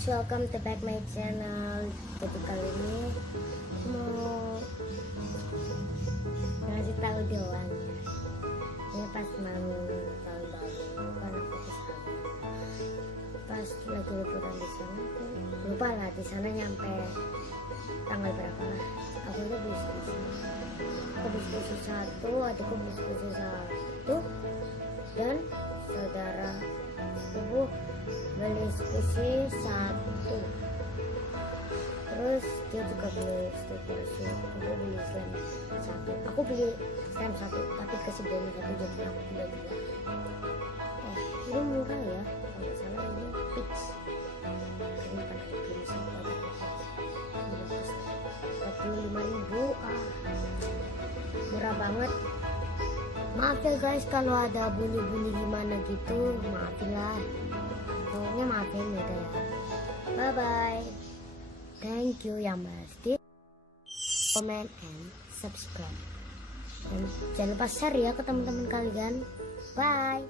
guys, welcome to back my channel. Jadi kali ini mau ngasih tahu doang ya. Ini pas mau tahun baru kan aku kesana. Pas lagi liburan di sana tuh lupa lah di sana nyampe tanggal berapa lah. Aku itu beli susu. Aku beli susu satu, adikku beli susu satu, dan saudara sepupu beli susu satu. Terus dia juga beli stiker susu. Aku beli slime satu. Aku beli slime satu, tapi kasih bonus satu jadi aku beli dua. Ini murah ya. Kalau nggak salah ini fix. Ini pada beli satu. 45.000. Murah banget. Maaf ya guys kalau ada bunyi-bunyi gimana gitu, maafin lah. Pokoknya maafin ya deh ya. Bye bye. Thank you yang pasti. Comment and subscribe. Dan jangan lupa share ya ke teman-teman kalian. Bye.